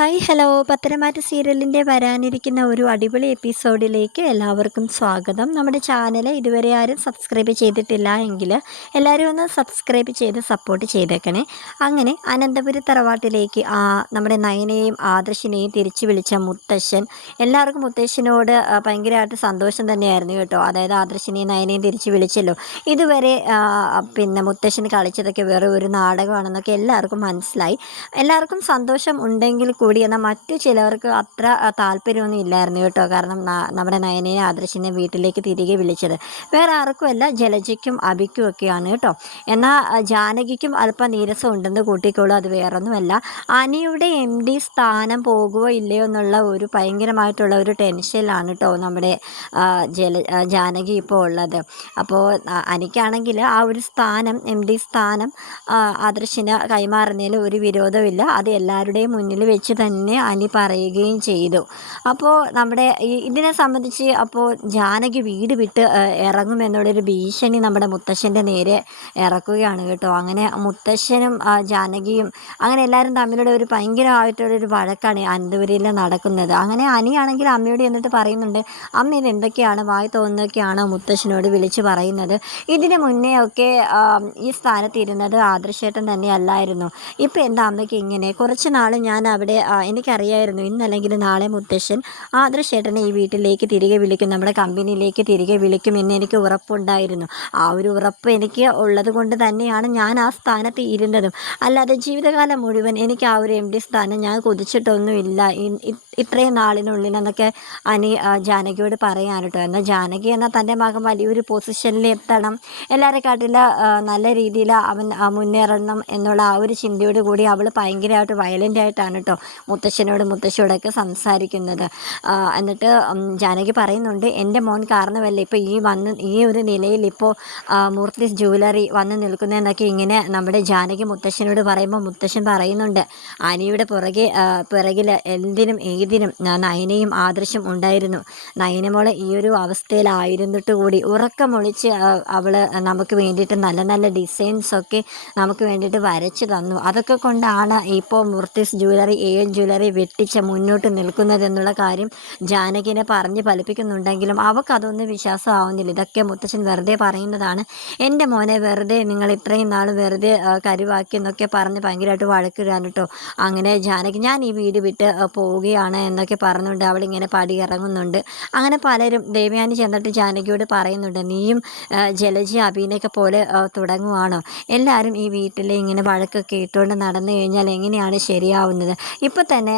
Hi hello Patharamattu സീരിയലിൻ്റെ വരാനിരിക്കുന്ന ഒരു അടിപൊളി എപ്പിസോഡിലേക്ക് എല്ലാവർക്കും സ്വാഗതം. നമ്മുടെ ചാനൽ ഇതുവരെ ആരും സബ്സ്ക്രൈബ് ചെയ്തിട്ടില്ല എങ്കിൽ എല്ലാവരും ഒന്ന് സബ്സ്ക്രൈബ് ചെയ്ത് സപ്പോർട്ട് ചെയ്തേക്കണേ. അങ്ങനെ അനന്തപുരി തറവാട്ടിലേക്ക് നമ്മുടെ നയനയെയും ആദർശിനെയും തിരിച്ചു വിളിച്ച മുത്തശ്ശൻ, എല്ലാവർക്കും മുത്തശ്ശനോട് ഭയങ്കരമായിട്ട് സന്തോഷം തന്നെയായിരുന്നു കേട്ടോ. അതായത് ആദർശിനെയും നയനയും തിരിച്ചു വിളിച്ചല്ലോ. ഇതുവരെ പിന്നെ മുത്തശ്ശൻ കളിച്ചതൊക്കെ വേറെ ഒരു നാടകമാണെന്നൊക്കെ എല്ലാവർക്കും മനസ്സിലായി. എല്ലാവർക്കും സന്തോഷം ഉണ്ടെങ്കിൽ കൂടി എന്നാൽ മറ്റു ചിലവർക്ക് അത്ര താല്പര്യമൊന്നും ഇല്ലായിരുന്നു കേട്ടോ. കാരണം നമ്മുടെ നയനയെ ആദർശിനെ വീട്ടിലേക്ക് തിരികെ വിളിച്ചത് വേറെ ആർക്കുമല്ല, ജലജയ്ക്കും അഭിക്കും ഒക്കെയാണ് കേട്ടോ. എന്നാൽ ജാനകിക്കും അല്പം നീരസം ഉണ്ടെന്ന് കൂട്ടിക്കോളൂ. അത് വേറൊന്നുമല്ല, അനിയുടെ MD സ്ഥാനം പോകുമോ ഇല്ലയോ എന്നുള്ള ഒരു ഭയങ്കരമായിട്ടുള്ള ഒരു ടെൻഷനിലാണ് കേട്ടോ നമ്മുടെ ജാനകി ഇപ്പോൾ ഉള്ളത്. അപ്പോൾ അനിക്കാണെങ്കിൽ ആ ഒരു സ്ഥാനം, MD സ്ഥാനം ആദർശിന് കൈമാറുന്നതിൽ ഒരു വിരോധമില്ല. അത് എല്ലാവരുടെയും മുന്നിൽ വെച്ച് തന്നെ അനി പറയുകയും ചെയ്തു. അപ്പോൾ നമ്മുടെ ഇതിനെ സംബന്ധിച്ച് അപ്പോൾ ജാനകി വീട് വിട്ട് ഇറങ്ങുമെന്നുള്ളൊരു ഭീഷണി നമ്മുടെ മുത്തശ്ശൻ്റെ നേരെ ഇറക്കുകയാണ് കേട്ടോ. അങ്ങനെ മുത്തശ്ശനും ജാനകിയും അങ്ങനെ എല്ലാവരും തമ്മിലുള്ള ഒരു ഭയങ്കരമായിട്ടുള്ളൊരു വഴക്കാണ് അനന്തപുരിയിൽ നടക്കുന്നത്. അങ്ങനെ അനിയാണെങ്കിൽ അമ്മയോട് എന്നിട്ട് പറയുന്നുണ്ട്, അമ്മ ഇത് എന്തൊക്കെയാണ് വായി തോന്നുന്നതൊക്കെയാണോ മുത്തശ്ശനോട് വിളിച്ച് പറയുന്നത്? ഇതിന് മുന്നേ ഒക്കെ ഈ സ്ഥാനത്തിരുന്നത് ആദർശേട്ടൻ തന്നെ അല്ലായിരുന്നു. ഇപ്പം എന്താ അമ്മയ്ക്ക് ഇങ്ങനെ? കുറച്ച് നാൾ ഞാൻ അവിടെ എനിക്കറിയായിരുന്നു ഇന്നല്ലെങ്കിൽ നാളെ മുത്തശ്ശൻ ആദർശേട്ടനെ ഈ വീട്ടിലേക്ക് തിരികെ വിളിക്കും, നമ്മുടെ കമ്പനിയിലേക്ക് തിരികെ വിളിക്കുമെന്ന് എനിക്ക് ഉറപ്പുണ്ടായിരുന്നു. ആ ഒരു ഉറപ്പ് എനിക്ക് ഉള്ളത് കൊണ്ട് തന്നെയാണ് ഞാൻ ആ സ്ഥാനത്ത് ഇരുന്നതും. അല്ലാതെ ജീവിതകാലം മുഴുവൻ എനിക്ക് ആ ഒരു MD സ്ഥാനം ഞാൻ കൊതിച്ചിട്ടൊന്നുമില്ല ഇത്രയും നാളിനുള്ളിൽ എന്നൊക്കെ അനി ജാനകിയോട് പറയാൻ കേട്ടോ. എന്നാൽ ജാനകി എന്നാൽ തൻ്റെ മകൻ വലിയൊരു പൊസിഷനിൽ എത്തണം, എല്ലാവരെക്കാട്ടിൽ നല്ല രീതിയിൽ അവൻ മുന്നേറണം എന്നുള്ള ആ ഒരു ചിന്തയോട് കൂടി അവൾ ഭയങ്കരമായിട്ട് വയലൻ്റായിട്ടാണ് കേട്ടോ മുത്തശ്ശിയോടൊക്കെ സംസാരിക്കുന്നത്. എന്നിട്ട് ജാനകി പറയുന്നുണ്ട്, എൻ്റെ മോൻ കാരണമല്ലേ ഇപ്പോൾ ഈ ഒരു നിലയിൽ ഇപ്പോൾ മൂർത്തിസ് ജ്വല്ലറി വന്ന് നിൽക്കുന്നതെന്നൊക്കെ ഇങ്ങനെ നമ്മുടെ ജാനകി മുത്തശ്ശനോട് പറയുമ്പോൾ മുത്തശ്ശൻ പറയുന്നുണ്ട്, അനിയുടെ പിറകിൽ എന്തിനും ഏതിനും നയനയും ആദർശം ഉണ്ടായിരുന്നു. നയനമോളെ ഈ ഒരു അവസ്ഥയിലായിരുന്നിട്ട് കൂടി ഉറക്കമൊളിച്ച് അവൾ നമുക്ക് വേണ്ടിയിട്ട് നല്ല നല്ല ഡിസൈൻസൊക്കെ നമുക്ക് വേണ്ടിയിട്ട് വരച്ച് തന്നു. അതൊക്കെ കൊണ്ടാണ് ഇപ്പോൾ മൂർത്തിസ് ജ്വല്ലറി AM ജ്വല്ലറി വെട്ടിച്ച് മുന്നോട്ട് നിൽക്കുന്നതെന്നുള്ള കാര്യം ജാനകിനെ പറഞ്ഞ് ഫലിപ്പിക്കുന്നുണ്ടെങ്കിലും അവൾക്കതൊന്നും വിശ്വാസമാവുന്നില്ല. ഇതൊക്കെ മുത്തശ്ശൻ വെറുതെ പറയുന്നതാണ്, എൻ്റെ മോനെ വെറുതെ നിങ്ങൾ ഇത്രയും നാൾ വെറുതെ കരുവാക്കി എന്നൊക്കെ പറഞ്ഞ് ഭയങ്കരമായിട്ട് വഴക്കിടാൻ കേട്ടോ. അങ്ങനെ ജാനകി ഞാൻ ഈ വീട് വിട്ട് പോവുകയാണ് എന്നൊക്കെ പറഞ്ഞുകൊണ്ട് അവളിങ്ങനെ പടി ഇറങ്ങുന്നുണ്ട്. അങ്ങനെ പലരും ദേവയാനി ചെന്നിട്ട് ജാനകിയോട് പറയുന്നുണ്ട്, നീയും ജലജ അഭിനയൊക്കെ പോലെ തുടങ്ങുവാണോ? എല്ലാവരും ഈ വീട്ടിൽ ഇങ്ങനെ വഴക്കൊക്കെ ഇട്ടുകൊണ്ട് നടന്നു കഴിഞ്ഞാൽ എങ്ങനെയാണ് ശരിയാവുന്നത്? ഇപ്പം തന്നെ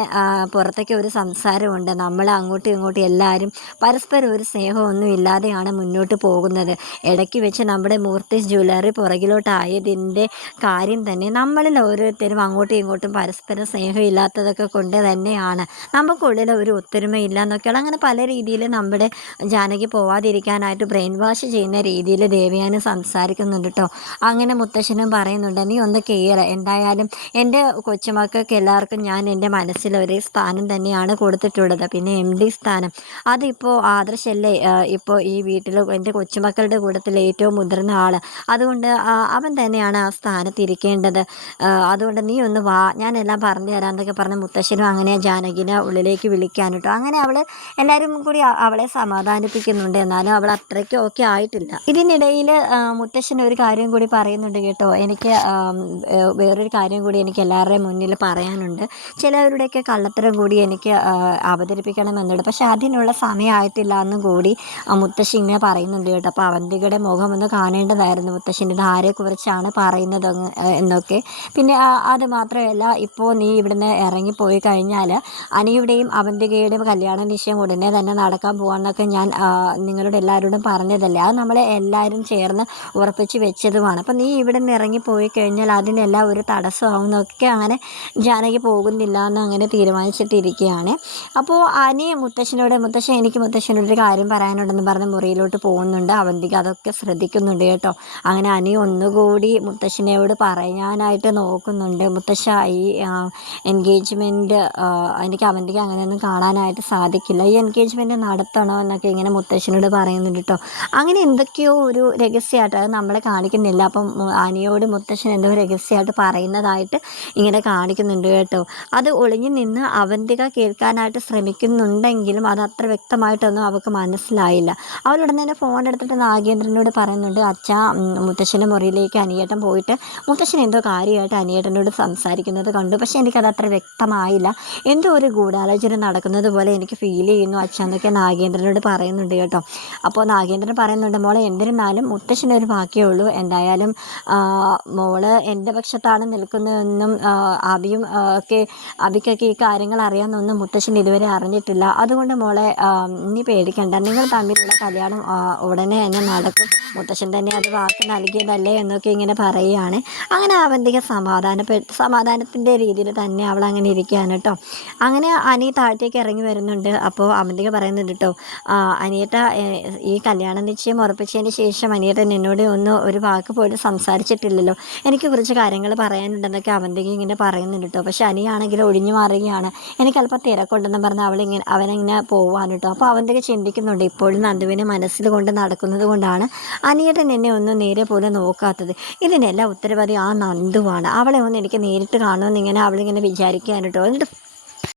പുറത്തേക്ക് ഒരു സംസാരമുണ്ട്, നമ്മൾ അങ്ങോട്ടും ഇങ്ങോട്ടും എല്ലാവരും പരസ്പരം ഒരു സ്നേഹമൊന്നും ഇല്ലാതെയാണ് മുന്നോട്ട് പോകുന്നത്. ഇടയ്ക്ക് വെച്ച് നമ്മുടെ മൂർത്തിസ് ജ്വല്ലറി പുറകിലോട്ടായതിൻ്റെ കാര്യം തന്നെ നമ്മളിൽ ഓരോരുത്തരും അങ്ങോട്ടും ഇങ്ങോട്ടും പരസ്പരം സ്നേഹമില്ലാത്തതൊക്കെ കൊണ്ട് തന്നെയാണ്. നമുക്കുള്ളിൽ ഒരു ഒത്തൊരുമയില്ല എന്നൊക്കെയുള്ള അങ്ങനെ പല രീതിയിൽ നമ്മുടെ ജാനകി പോവാതിരിക്കാനായിട്ട് ബ്രെയിൻ വാഷ് ചെയ്യുന്ന രീതിയിൽ ദേവയാനി സംസാരിക്കുന്നുണ്ട് കേട്ടോ. അങ്ങനെ മുത്തശ്ശനും പറയുന്നുണ്ട്, നീ ഒന്ന് കെയർ, എന്തായാലും എൻ്റെ കൊച്ചുമക്കൾക്ക് എല്ലാവർക്കും ഞാൻ എൻ്റെ മനസ്സിൽ ഒരു സ്ഥാനം തന്നെയാണ് കൊടുത്തിട്ടുള്ളത്. പിന്നെ MD സ്ഥാനം അതിപ്പോൾ ആദർശല്ലേ ഇപ്പോൾ ഈ വീട്ടിൽ എൻ്റെ കൊച്ചുമക്കളുടെ കൂട്ടത്തിൽ ഏറ്റവും മുതിർന്ന ആൾ. അതുകൊണ്ട് അവൻ തന്നെയാണ് ആ സ്ഥാനത്ത് ഇരിക്കേണ്ടത്. അതുകൊണ്ട് നീ ഒന്ന് വാ, ഞാനെല്ലാം പറഞ്ഞു തരാം എന്നൊക്കെ പറഞ്ഞ് മുത്തശ്ശനും അങ്ങനെ ജാനകിനെ ഉള്ളിലേക്ക് വിളിക്കാൻ കേട്ടോ. അങ്ങനെ അവൾ എല്ലാവരും കൂടി അവളെ സമാധാനിപ്പിക്കുന്നുണ്ട്. എന്നാലും അവൾ അത്രയ്ക്കും ഒക്കെ ആയിട്ടില്ല. ഇതിനിടയിൽ മുത്തശ്ശൻ ഒരു കാര്യം കൂടി പറയുന്നുണ്ട് കേട്ടോ. എനിക്ക് വേറൊരു കാര്യം കൂടി എനിക്ക് എല്ലാവരുടെയും മുന്നിൽ പറയാനുണ്ട്. ചിലവരുടെയൊക്കെ കള്ളത്തരം കൂടി എനിക്ക് അവതരിപ്പിക്കണമെന്നുണ്ട്, പക്ഷെ അതിനുള്ള സമയമായിട്ടില്ല എന്നും കൂടി മുത്തശ്ശി ഇങ്ങനെ പറയുന്നുണ്ട് കേട്ടോ. അപ്പോൾ അവന്തികയുടെ മുഖം ഒന്ന് കാണേണ്ടതായിരുന്നു മുത്തശ്ശൻ, ഇത് ആരെക്കുറിച്ചാണ് പറയുന്നത് എന്നൊക്കെ. പിന്നെ അത് മാത്രമല്ല, ഇപ്പോൾ നീ ഇവിടുന്ന് ഇറങ്ങിപ്പോയി കഴിഞ്ഞാൽ അനിയുടെയും അവന്തികയുടെയും കല്യാണ നിശ്ചയം ഉടനെ തന്നെ നടക്കാൻ പോകാമെന്നൊക്കെ ഞാൻ നിങ്ങളുടെ എല്ലാവരോടും പറഞ്ഞതല്ലേ. അത് നമ്മളെ എല്ലാവരും ചേർന്ന് ഉറപ്പിച്ച് വെച്ചതുമാണ്. അപ്പോൾ നീ ഇവിടെ നിന്ന് ഇറങ്ങിപ്പോയി കഴിഞ്ഞാൽ അതിനെല്ലാം ഒരു തടസ്സമാവുന്നൊക്കെ അങ്ങനെ ജാനകി പോകുന്നില്ല എന്ന് അങ്ങനെ തീരുമാനിച്ചിട്ടിരിക്കുകയാണ്. അപ്പോൾ അനി എനിക്ക് മുത്തശ്ശനോടൊരു കാര്യം പറയാനുണ്ടെന്ന് പറഞ്ഞ് മുറിയിലോട്ട് പോകുന്നുണ്ട്. അവന്തിക അതൊക്കെ ശ്രദ്ധിക്കുന്നുണ്ട് കേട്ടോ. അങ്ങനെ അനി ഒന്നുകൂടി മുത്തശ്ശനോട് പറയാനായിട്ട് നോക്കുന്നുണ്ട്, മുത്തശ്ശ ഈ എൻഗേജ്മെൻറ്റ് എനിക്ക് അവന്തിക അങ്ങനെയൊന്നും കാണാനായിട്ട് സാധിക്കില്ല, ഈ എൻഗേജ്മെൻറ്റ് നടത്തണോ എന്നൊക്കെ ഇങ്ങനെ മുത്തശ്ശനോട് പറയുന്നുണ്ട് കേട്ടോ. അങ്ങനെ എന്തൊക്കെയോ ഒരു രഹസ്യമായിട്ട് അത് നമ്മളെ കാണിക്കുന്നില്ല. അപ്പം അനിയോട് മുത്തശ്ശൻ എന്തോ രഹസ്യമായിട്ട് പറയുന്നതായിട്ട് ഇങ്ങനെ കാണിക്കുന്നുണ്ട് കേട്ടോ. അത് ഒളിഞ്ഞു നിന്ന് അവന്തിക കേൾക്കാനായിട്ട് ശ്രമിക്കുന്നുണ്ടെങ്കിലും അത് അത്ര വ്യക്തമായിട്ടൊന്നും അവൾക്ക് മനസ്സിലായില്ല. അവളുടനെ തന്നെ ഫോൺ എടുത്തിട്ട് നാഗേന്ദ്രനോട് പറയുന്നുണ്ട്, അച്ഛാ മുത്തശ്ശൻ്റെ മുറിയിലേക്ക് അനിയേട്ടൻ പോയിട്ട് മുത്തശ്ശൻ എന്തോ കാര്യമായിട്ട് അനിയേട്ടനോട് സംസാരിക്കുന്നത് കണ്ടു. പക്ഷേ എനിക്കത് അത്ര വ്യക്തമായില്ല. എന്തോ ഒരു ഗൂഢാലോചന നടക്കുന്നത് പോലെ എനിക്ക് ഫീൽ ചെയ്യുന്നു അച്ഛാ എന്നൊക്കെ നാഗേന്ദ്രനോട് പറയുന്നുണ്ട് കേട്ടോ. അപ്പോൾ നാഗേന്ദ്രൻ പറയുന്നുണ്ട്, മോളെ എന്നിരുന്നാലും മുത്തശ്ശനൊരു വാക്കേ ഉള്ളൂ, എന്തായാലും മോള് എൻ്റെ പക്ഷത്താണ് നിൽക്കുന്നതെന്നും അബിക്കൊക്കെ ഈ കാര്യങ്ങൾ അറിയാമെന്നൊന്നും മുത്തശ്ശൻ ഇതുവരെ അറിഞ്ഞിട്ടില്ല. അതുകൊണ്ട് മോളെ നീ പേടിക്കണ്ട, നിങ്ങൾ തമ്മിലുള്ള കല്യാണം ഉടനെ തന്നെ നടക്കും, മുത്തശ്ശൻ തന്നെ അത് വാക്ക് നൽകിയതല്ലേ എന്നൊക്കെ ഇങ്ങനെ പറയുകയാണ്. അങ്ങനെ അവന്തിക സമാധാനത്തിൻ്റെ രീതിയിൽ തന്നെ അവൾ അങ്ങനെ ഇരിക്കുകയാണ് കേട്ടോ. അങ്ങനെ അനി താഴത്തേക്ക് ഇറങ്ങി വരുന്നുണ്ട്. അപ്പോൾ അവന്തിക പറയുന്നുണ്ട് കേട്ടോ, അനിയേട്ട ഈ കല്യാണ നിശ്ചയം ഉറപ്പിച്ചതിന് ശേഷം അനിയേട്ടൻ എന്നോട് ഒരു വാക്ക് പോലും സംസാരിച്ചിട്ടില്ലല്ലോ, എനിക്ക് കുറച്ച് കാര്യങ്ങൾ പറയാനുണ്ടെന്നൊക്കെ അവന്തിക ഇങ്ങനെ പറയുന്നുണ്ട് കേട്ടോ. പക്ഷെ അനിയാണെങ്കിൽ ഒഴിഞ്ഞു മാറുകയാണ്. എനിക്ക് അല്പം തിരക്കുണ്ടെന്ന് പറഞ്ഞ് അവനിങ്ങനെ പോവാണ് കേട്ടോ. അപ്പോൾ അവന്തിക ചിന്തിക്കുന്നുണ്ട്, ഇപ്പോഴും നന്ദുവിനെ മനസ്സിൽ കൊണ്ട് നടക്കുന്നത് കൊണ്ടാണ് അനിയേട്ടൻ എന്നെ ഒന്നും നേരെ പോലെ നോക്കാത്തത്. ഇതിനെല്ലാം ഉത്തരവാദി ആ നന്ദുവാണ്. അവളെ ഒന്ന് എനിക്ക് നേരിട്ട് കാണുമെന്നിങ്ങനെ അവളിങ്ങനെ വിചാരിക്കുകയാണ് കേട്ടോ. എന്നിട്ട്